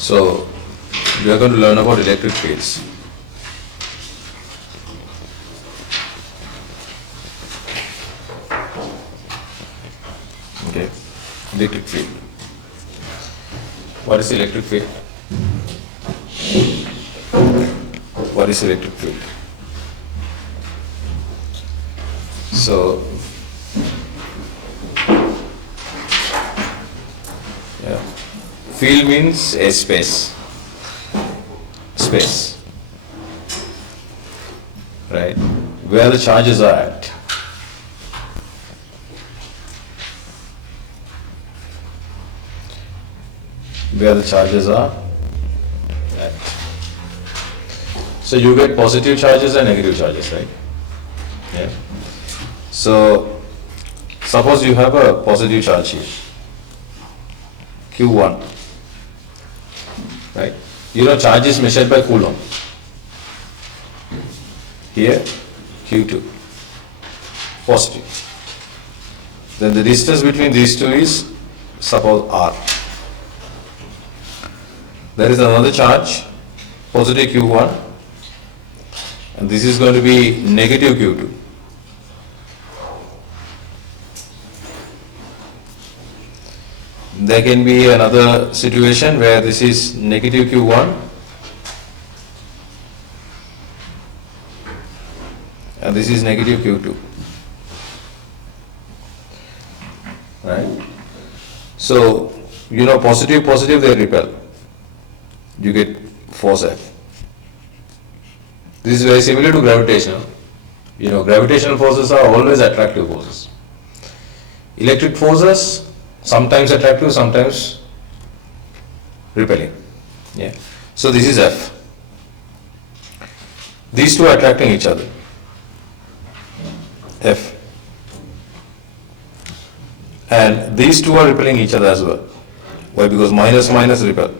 So we are going to learn about electric fields. Okay, electric field. What is electric field? What is electric field? So, yeah, field means a space, right? Where the charges are at. Where the charges are at. So you get positive charges and negative charges, right? Yeah. So suppose you have a positive charge here, Q1, right? You know charge is measured by Coulomb. Here Q2, positive. Then the distance between these two is suppose R. There is another charge, positive Q1, and this is going to be negative Q2. There can be another situation where this is negative Q1 and this is negative Q2, right? So, you know, positive, they repel. You get force F. This is very similar to gravitational. You know, gravitational forces are always attractive forces. Electric forces, sometimes attractive, sometimes repelling. Yeah. So this is F. These two are attracting each other. F. And these two are repelling each other as well. Why? Because minus minus repel.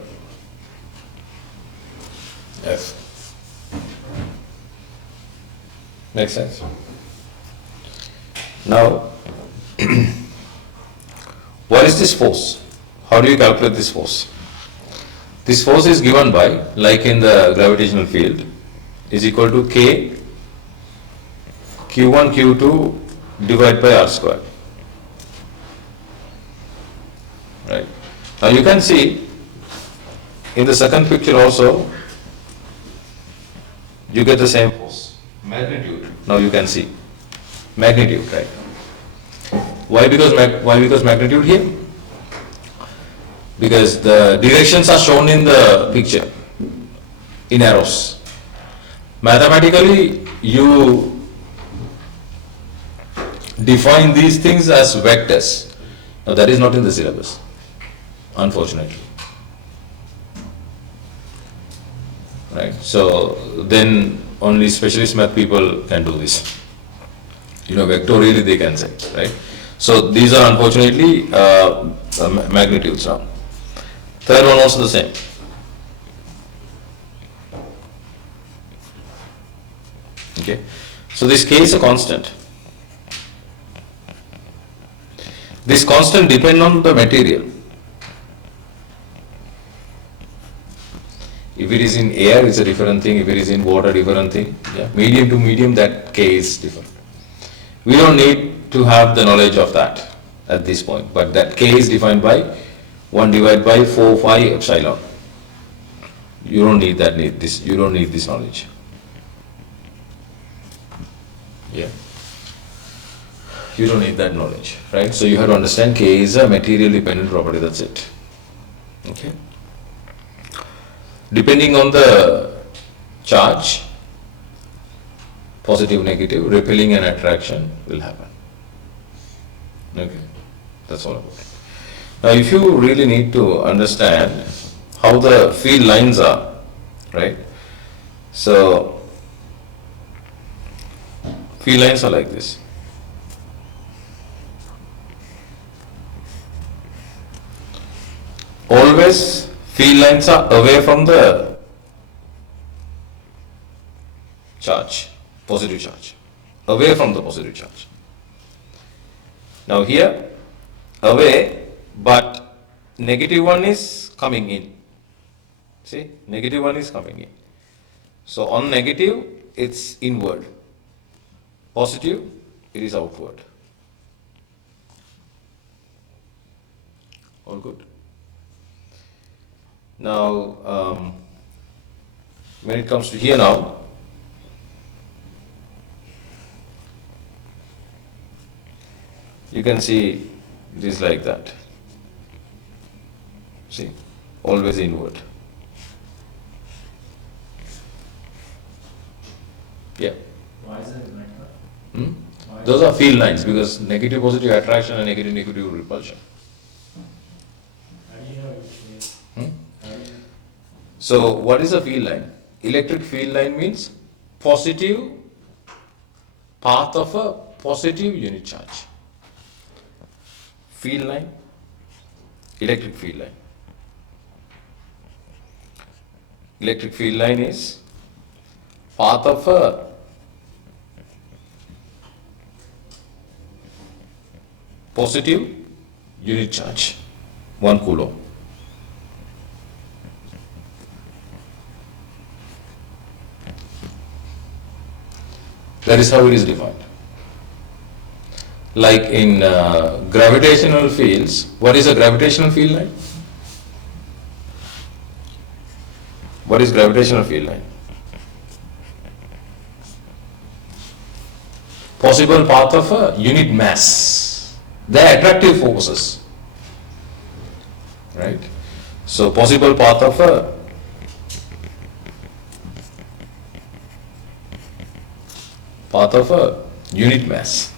F. Makes sense? Now, what is this force? How do you calculate this force? This force is given by, like in the gravitational field, is equal to K Q1 Q2 divided by R square. Right? Now you can see in the second picture also you get the same force, magnitude. Now you can see magnitude, right? Why? Because magnitude here? Because the directions are shown in the picture in arrows. Mathematically, you define these things as vectors. Now that is not in the syllabus, unfortunately. Right? So then only specialist math people can do this. You know, vectorially they can say, right? So these are unfortunately magnitudes now. Third one also the same. Okay. So this K is a constant. This constant depends on the material. If it is in air, it's a different thing. If it is in water, different thing. Yeah. Medium to medium, that K is different. We don't need to have the knowledge of that at this point, but that K is defined by 1 divided by 4 pi epsilon. You don't need that. You don't need this knowledge. Yeah. You don't need that knowledge, right? So you have to understand K is a material dependent property. That's it. Okay. Depending on the charge, positive, negative, repelling and attraction will happen. Okay, that's all about it. Now, if you really need to understand how the field lines are, right? So, field lines are like this. Always field lines are away from the charge, positive charge, away from the positive charge. Now here, away, but negative one is coming in. See, negative one is coming in. So on negative, it's inward. Positive, it is outward. All good. Now, when it comes to here now, you can see it is like that. See, always inward. Yeah. Why is it like that? Why Those are field lines because negative positive attraction and negative negative repulsion. How do you know which is? Hmm? How do you So what is a field line? Electric field line means positive path of a positive unit charge. Field line, electric field line. Electric field line is path of a positive unit charge, 1 coulomb. That is how it is defined. Like in gravitational fields, what is a gravitational field line? What is gravitational field line? Possible path of a unit mass. They are attractive forces. Right? So possible path of a unit mass.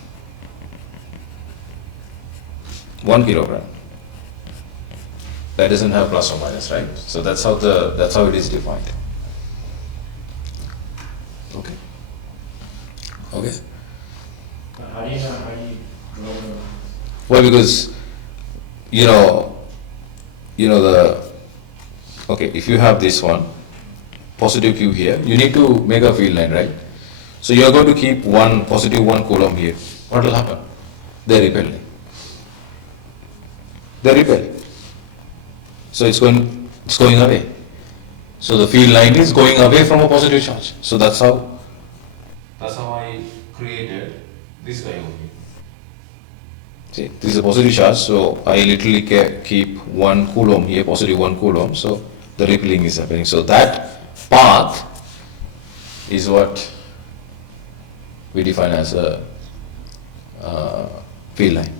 1 kilogram. That doesn't have plus or minus, right? So that's how it is defined. Okay. Okay. How do you know? How do you draw them? Well, because if you have this one positive Q here, you need to make a field line, right? So you are going to keep one positive 1 coulomb here. What will happen? They repel. They repel. So it's going away. So the field line is going away from a positive charge. So that's how I created this guy over here. See, this is a positive charge, so I literally keep 1 coulomb here, positive 1 coulomb, so the repelling is happening. So that path is what we define as a field line,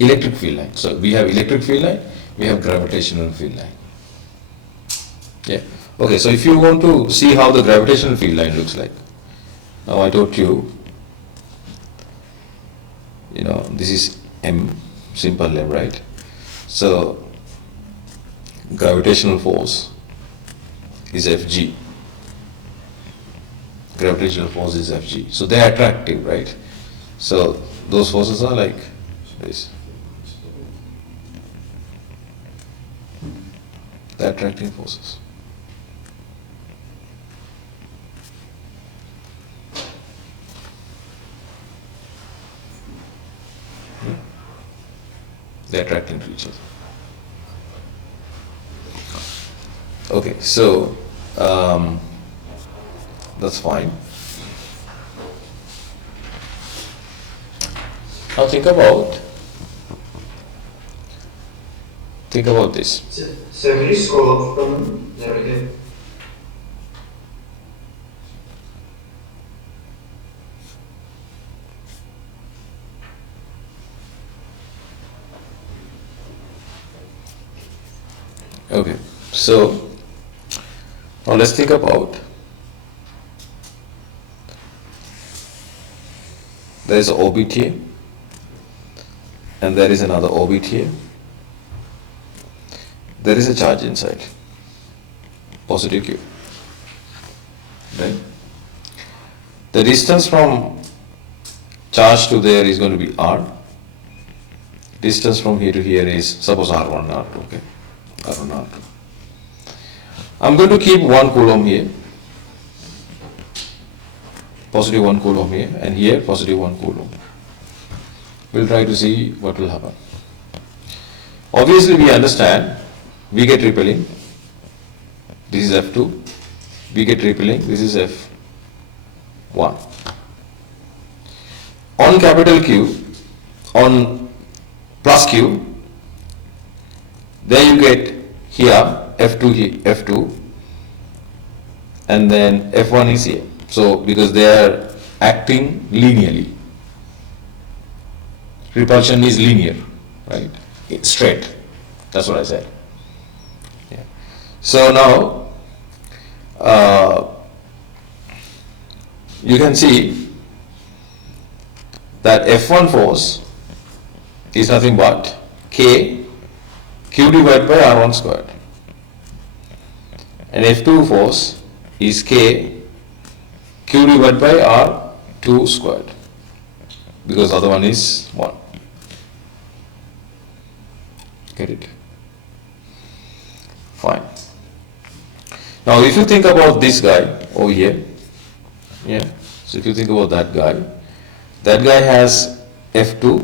electric field line. So we have electric field line, we have gravitational field line. Yeah. Okay, so if you want to see how the gravitational field line looks like, now I told you, this is M, simple M, right? So gravitational force is Fg. Gravitational force is Fg. So they are attractive, right? So those forces are like this. The attracting forces. They're attracting to each other. Okay, so that's fine. Now think about this. Sevgili Skolop'tanın nerede? Okay, so now let's think about, there is an orbit here and there is another orbit here. There is a charge inside, positive Q, right? The distance from charge to there is going to be R. Distance from here to here is, suppose R1, R2, okay? R1, R2. I'm going to keep 1 coulomb here, positive 1 coulomb here, and here positive 1 coulomb. We'll try to see what will happen. Obviously we understand, we get repelling, This is F2. We get repelling. This is F1. On capital Q, on plus Q, there you get here F2, and then F1 is here. So because they are acting linearly, repulsion is linear, right? It's straight. That's what I said. Yeah. So now you can see that F1 force is nothing but K Q divided by R1 squared, and F2 force is K Q divided by R2 squared, because the other one is 1. Get it? Fine. Now if you think about this guy over here, yeah, so if you think about that guy has F2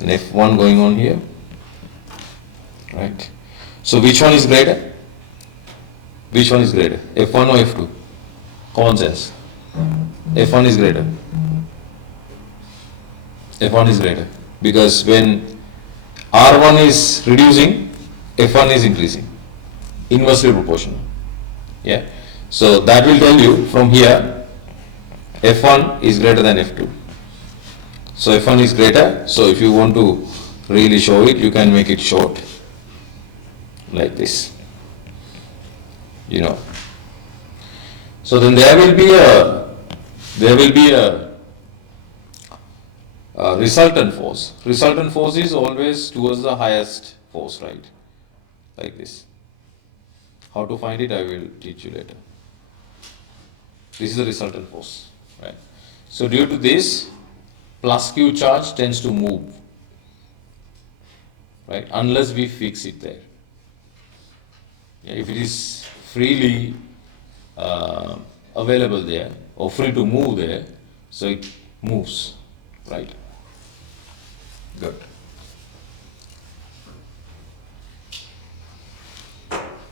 and F1 going on here, right? So which one is greater? Which one is greater? F1 or F2? Common sense. F1 is greater. F1 is greater, because when R1 is reducing, F1 is increasing, inversely proportional. Yeah. So that will tell you from here F1 is greater than F2. So F1 is greater. So if you want to really show it, you can make it short like this. You know. So then there will be a resultant force. Resultant force is always towards the highest force, right? Like this. How to find it, I will teach you later. This is the resultant force, right? So due to this, plus Q charge tends to move, right? Unless we fix it there. Yeah, if it is freely available there or free to move there, so it moves, right? Good.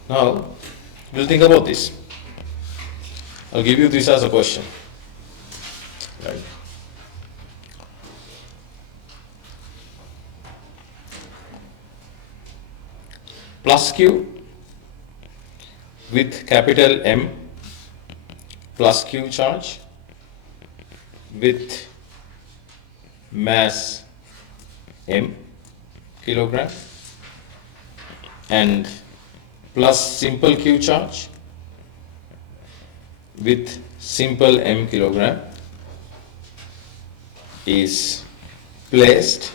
Now we'll think about this. I'll give you this as a question, right? Plus Q with capital M, plus Q charge with mass M kilogram, and plus simple Q charge with simple M kilogram is placed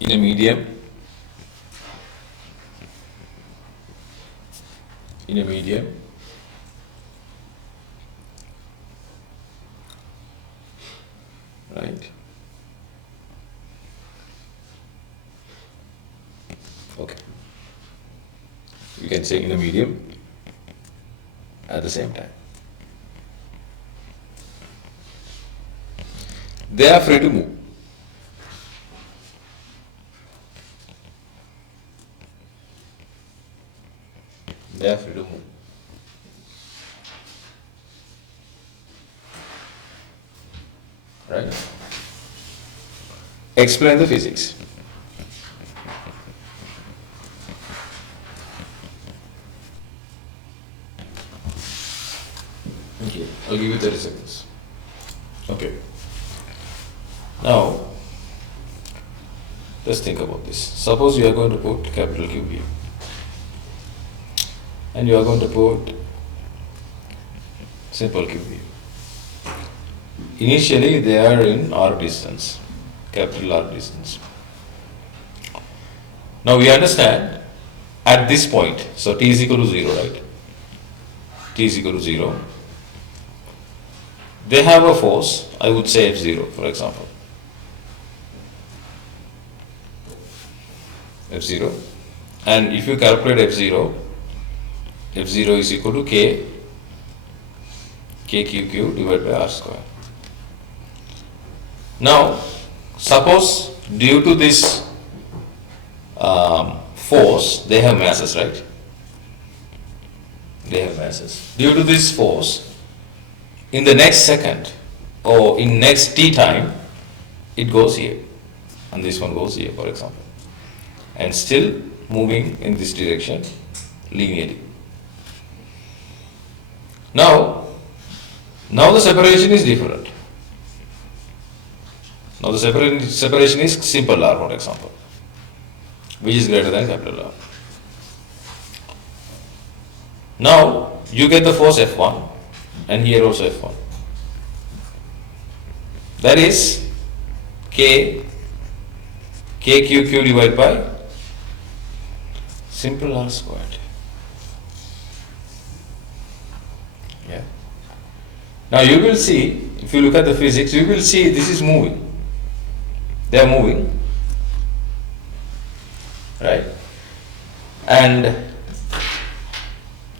in a medium, right? Okay. You can say in a medium at the same time. They are free to move. They are free to move. Right? Explain the physics. Okay, I'll give you 30 seconds. Okay. Now, let's think about this. Suppose you are going to put capital Q here, and you are going to put simple Q here. Initially, they are in R distance, capital R distance. Now we understand at this point, so t is equal to 0, right? T is equal to 0. They have a force, I would say F0, for example. F0. And if you calculate F0 is equal to K QQ divided by R square. Now, suppose due to this force, they have masses, right? They have masses. Due to this force, in the next second or in next t time, it goes here, and this one goes here, for example, and still moving in this direction linearly. Now the separation is different. Now the separation is simple r, for example, which is greater than capital R. Now you get the force F1 and here also F1. That is KQQ divided by simple R squared. Yeah. Now you will see, if you look at the physics, you will see this is moving. They are moving, right? And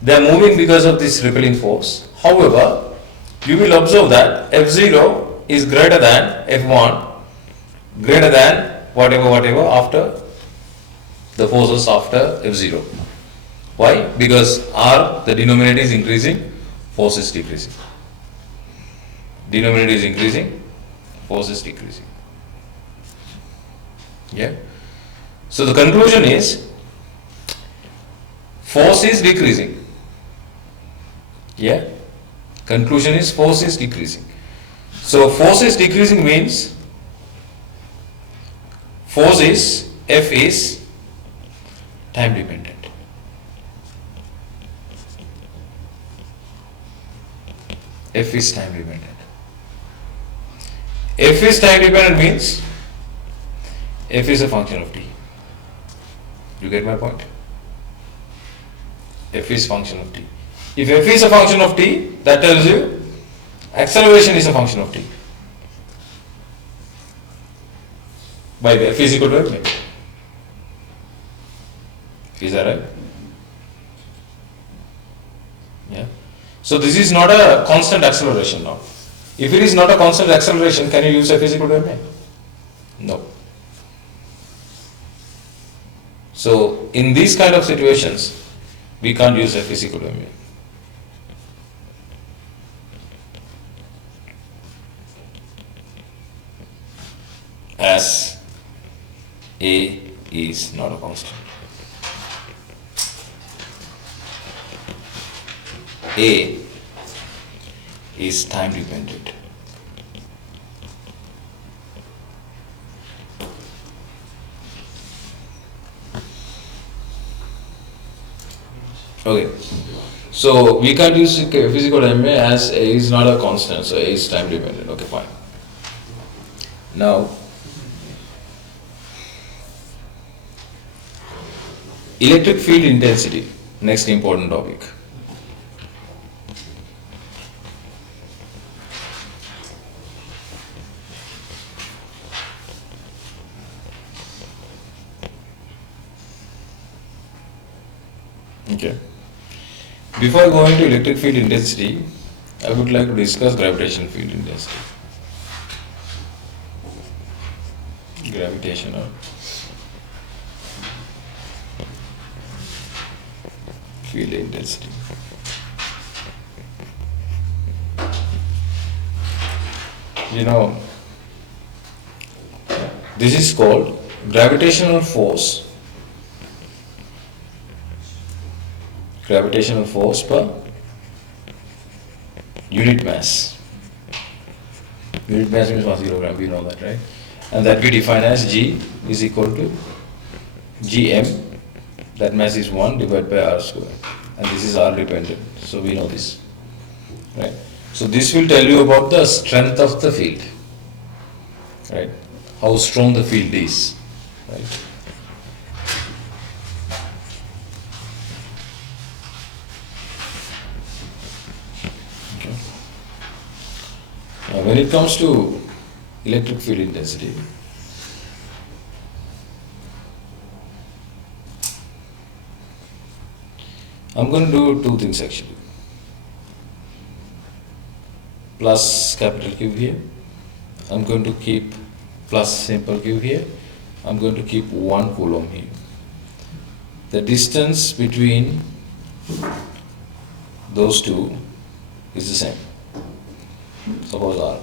they are moving because of this repelling force. However, you will observe that F0 is greater than F1, greater than whatever after the forces after F0. Why? Because R, the denominator is increasing, force is decreasing. Denominator is increasing, force is decreasing. Yeah. So the conclusion is force is decreasing. Yeah. Conclusion is force is decreasing. So force is decreasing means force is F is time dependent. F is time dependent. F is time dependent means F is a function of t. You get my point? F is function of t. If F is a function of t, that tells you acceleration is a function of t. By the F is equal to ma. Is that right? Yeah. So this is not a constant acceleration now. If it is not a constant acceleration, can you use F is equal to ma? No. So in these kind of situations, we can't use F is equal to ma. As A is not a constant. A is time dependent. Okay, so we can't use physical MA as A is not a constant, so A is time dependent. Okay, fine. Now, electric field intensity, next important topic. Okay. Before I go into electric field intensity, I would like to discuss gravitational field intensity. Gravitational field intensity. You know, this is called gravitational force. Gravitational force per unit mass. Unit mass means 1 kilogram, we know that, right? And that we define as G is equal to Gm, that mass is 1 divided by R square. And this is R dependent, so we know this, right? So this will tell you about the strength of the field, right? How strong the field is, right? When it comes to electric field intensity, I'm going to do two things actually. Plus capital Q here. I'm going to keep plus simple Q here. I'm going to keep 1 coulomb here. the distance between those two is the same. Suppose R.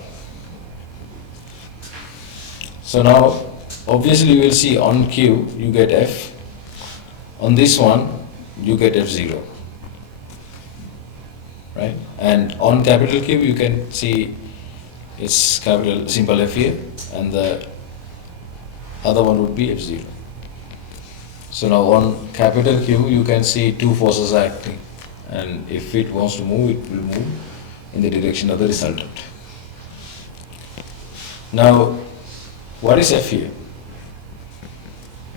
So now, obviously you will see on Q you get F, on this one you get F0, right? And on capital Q you can see it's capital simple F here, and the other one would be F0. So now on capital Q you can see two forces are acting, and if it wants to move, it will move in the direction of the resultant. Now, what is F here?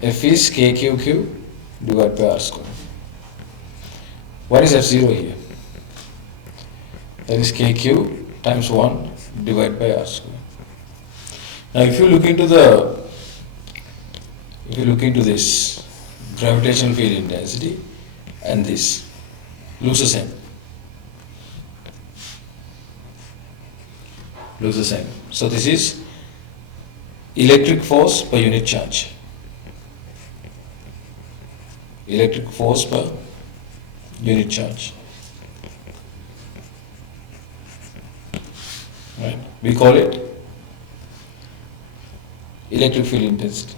F is KQQ divided by R square. What is F0 here? That is KQ times 1 divided by R square. Now, if you look into this gravitational field intensity and this, looks the same. Looks the same. So this is electric force per unit charge. Electric force per unit charge. Right? We call it electric field intensity.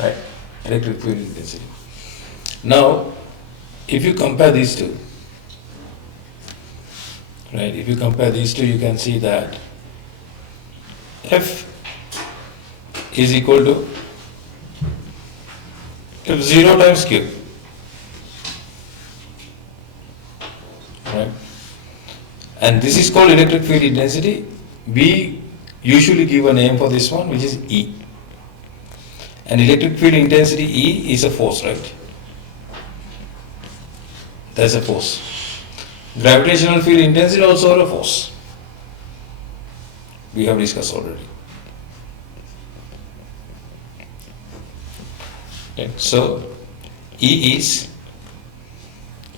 Right? Electric field intensity. Now, if you compare these two, right? If you compare these two, you can see that F is equal to F0 times Q. Right? And this is called electric field intensity. We usually give a name for this one, which is E. And electric field intensity E is a force, right? That's a force. Gravitational field intensity also a force. We have discussed already. Okay. So E is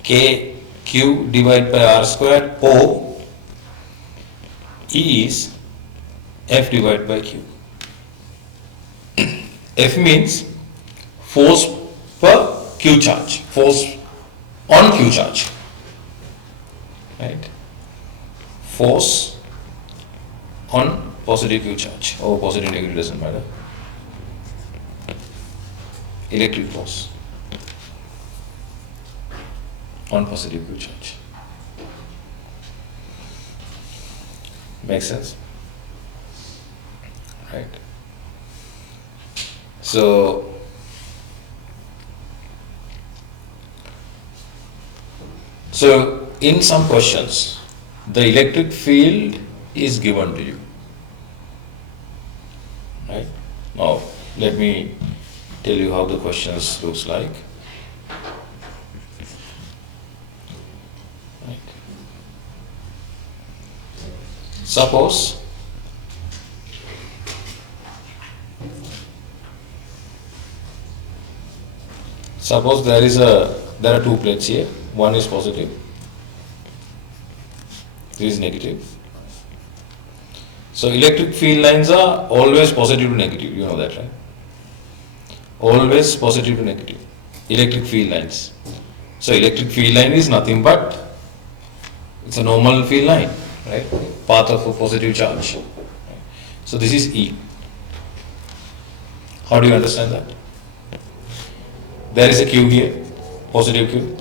KQ divided by R square, O. E is F divided by Q. F means force per Q charge, force on Q charge, right? Force on positive Q charge, or positive negative doesn't matter. Electric force on positive Q charge. Makes sense? Right? So, in some questions, the electric field is given to you. Right? Now, let me tell you how the questions looks like. Right. Suppose there are two plates here. One is positive, this is negative. So electric field lines are always positive to negative. You know that, right? Always positive to negative. Electric field lines. So electric field line is nothing but it's a normal field line, right? Path of a positive charge. So this is E. How do you understand that? There is a Q here, positive Q.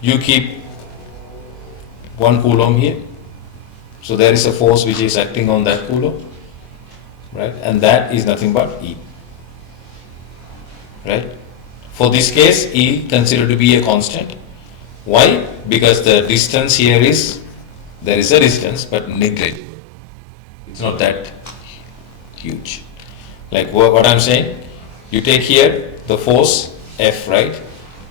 You keep 1 coulomb here. So there is a force which is acting on that coulomb, right? And that is nothing but E, right? For this case, E considered to be a constant. Why? Because the distance here is, there is a distance, but negligible. It's not that huge. Like what I'm saying, you take here the force F, right?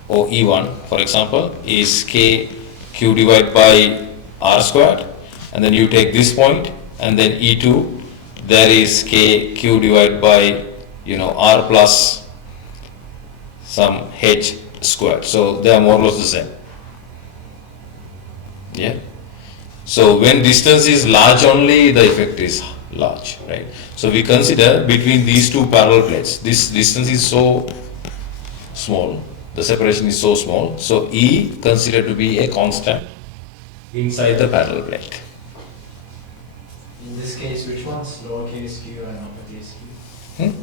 or E1, for example, is k q divided by r squared, and then you take this point, and then E2, there is k q divided by, r plus some h squared. So they are more or less the same. Yeah. So when distance is large only, the effect is large, right? So we consider between these two parallel plates, this distance is so small, the separation is so small, so E considered to be a constant inside the parallel plate. In this case, which one's lowercase q and uppercase q? Hmm?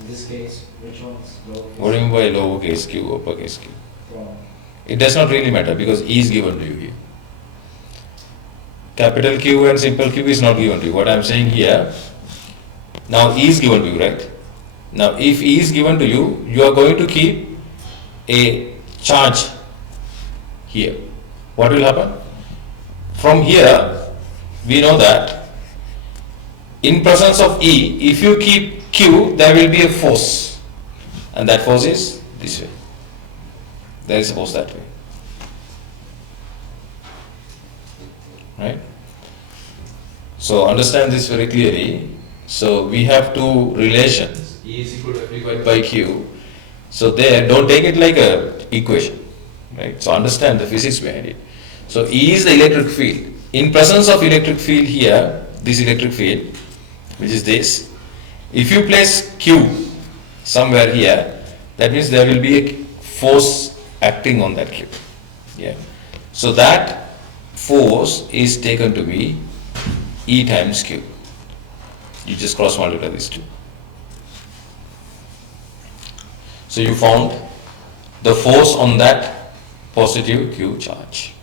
In this case, which one's lowercase? What do you mean by lowercase q, uppercase q? From It does not really matter because E is given to you here. Capital Q and simple q is not given to you. What I am saying here, now E is given to you, right? Now if E is given to you, you are going to keep a charge here. What will happen? From here, we know that in presence of E, if you keep Q, there will be a force, and that force is this way. There is a force that way. Right? So understand this very clearly. So we have two relations, E is equal to F divided by Q. So there, don't take it like a equation, right? So understand the physics behind it. So E is the electric field. In presence of electric field here, this electric field, which is this, if you place Q somewhere here, that means there will be a force acting on that Q. Yeah. So that force is taken to be E times Q. You just cross multiply these two. So you found the force on that positive Q charge.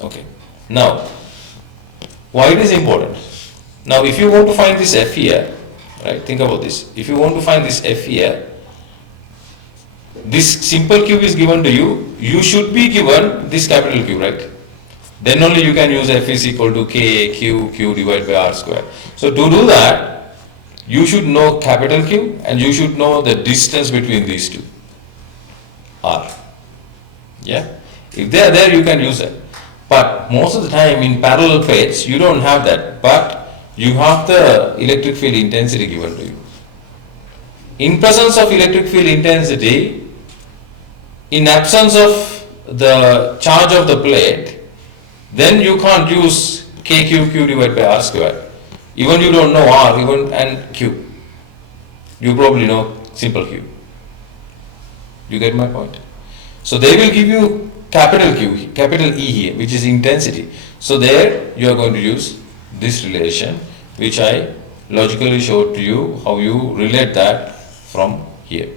Okay. Now, why it is important? Now, if you want to find this F here, right? Think about this. If you want to find this F here, this simple Q is given to you. You should be given this capital Q, right? Then only you can use F is equal to K Q divided by R square. So to do that, you should know capital Q and you should know the distance between these two, R. Yeah? If they are there, you can use it. But most of the time in parallel plates, you don't have that. But you have the electric field intensity given to you. In presence of electric field intensity, in absence of the charge of the plate, then you can't use Q divided by R square. Even you don't know R, even and Q. You probably know simple Q. You get my point? So they will give you capital Q, capital E here, which is intensity. So there you are going to use this relation, which I logically showed to you how you relate that from here.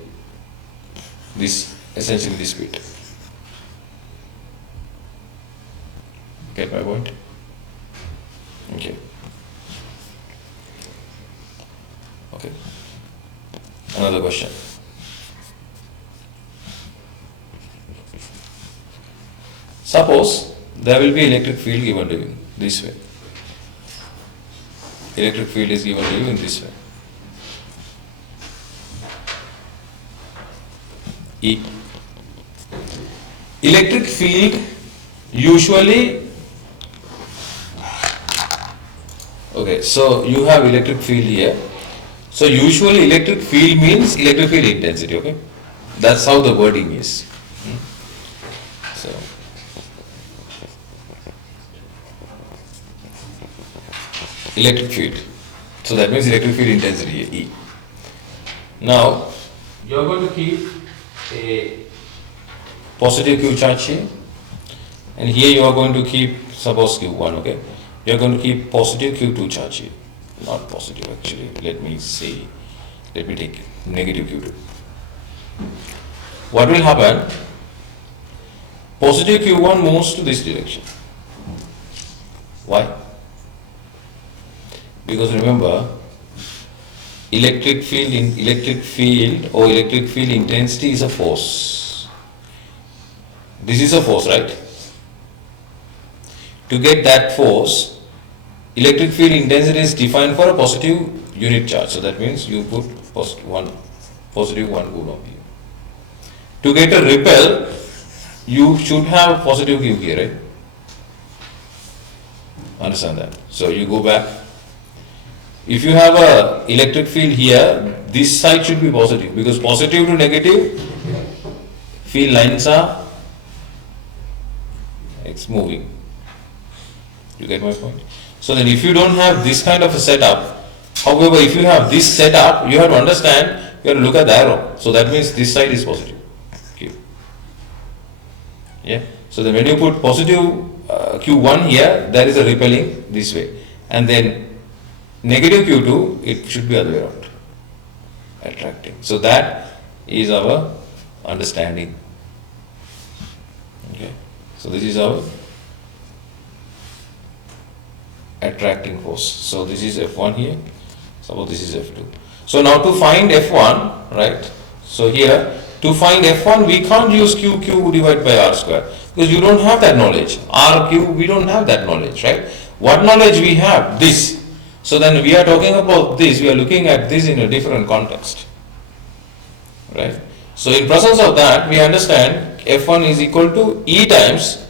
This, essentially this bit. Get my point? Okay. Okay. Another question. Suppose there will be electric field given to you this way. Electric field is given to you in this way. E. Electric field usually, okay, so you have electric field here. So usually electric field means electric field intensity, okay? That's how the wording is. So electric field. So that means electric field intensity here, E. Now you are going to keep a positive Q charge here, and here you are going to keep, suppose Q1, okay? You are going to keep positive Q2 charge here. Not positive actually, let me take negative Q2. What will happen? Positive Q1 moves to this direction. Why? Because remember, electric field or electric field intensity is a force. This is a force, right? To get that force, electric field intensity is defined for a positive unit charge. So that means you put positive 1 coulomb here. To get a repel, you should have positive Q here, right? Understand that? So you go back. If you have a electric field here, this side should be positive because positive to negative field lines are it's moving. You get my point? So then if you don't have this kind of a setup, however, if you have this setup, you have to understand, you have to look at the arrow. So that means this side is positive. Q. Yeah. So then when you put positive Q1 here, there is a repelling this way. And then negative Q2, it should be other way around. Attracting. So that is our understanding. Okay. So this is our attracting force. So this is F1 here. Suppose this is F2. So now to find F1, right? So here, to find F1, we can't use QQ divided by R square because you don't have that knowledge. RQ, we don't have that knowledge, right? What knowledge we have? This. So then we are talking about this, we are looking at this in a different context, right? So in presence of that, we understand F1 is equal to E times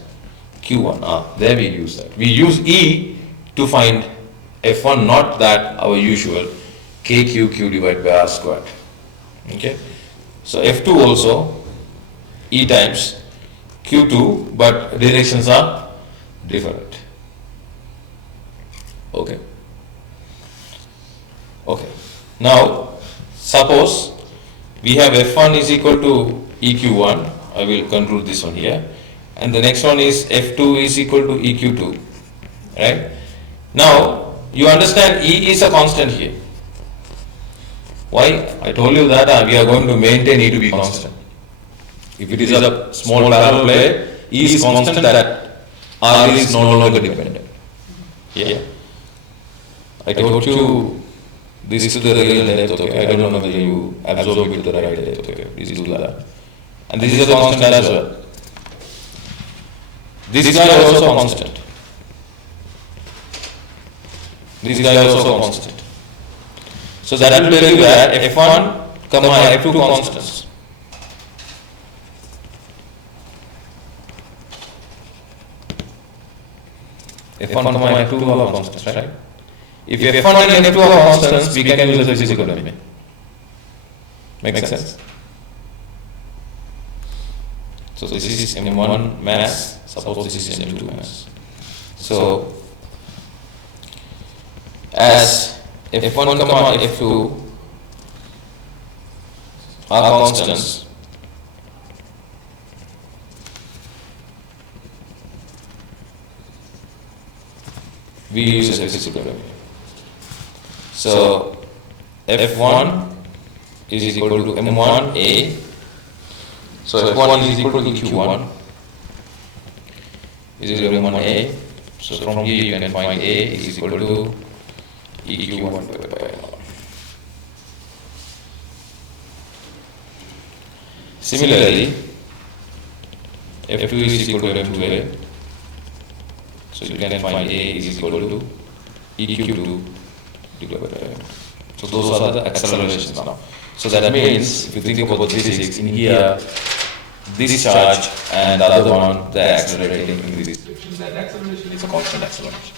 Q1. There we use that. We use E to find F1, not that our usual KQQ divided by R squared. Okay. So F2 also E times Q2, but directions are different. Okay. Okay. Now, suppose we have F1 is equal to EQ1. I will conclude this one here. And the next one is F2 is equal to EQ2. Right? Now, you understand E is a constant here. Why? I told you that we are going to maintain E to be constant. If it is a small parallel plane, E is constant, that R is no longer dependent. Yeah. I told you this is the real depth, okay? I don't know whether you absorb it to the right depth, okay? Please do that. And this is a constant as well. This guy is also constant. This guy is also constant. So that will tell you that F1, F2 constants. F1, F2 are constants, right? If F1 and F2 are constants, we can use the physical limit. Makes sense? So this is M1 mass, suppose this is M2 mass. So as F1, F2 are constants, we use a physical limit. So F1 is equal to M1A. So F1 is equal to EQ1. This is M1A. So from here you can find A is equal to EQ1 divided by M1. Similarly, F2 is equal to M2A. So you can find A is equal to EQ2 divided by M2. So those are the accelerations now. So that means, if you think about physics, in here, this charge and the other one, the accelerating in this. That acceleration is a constant acceleration.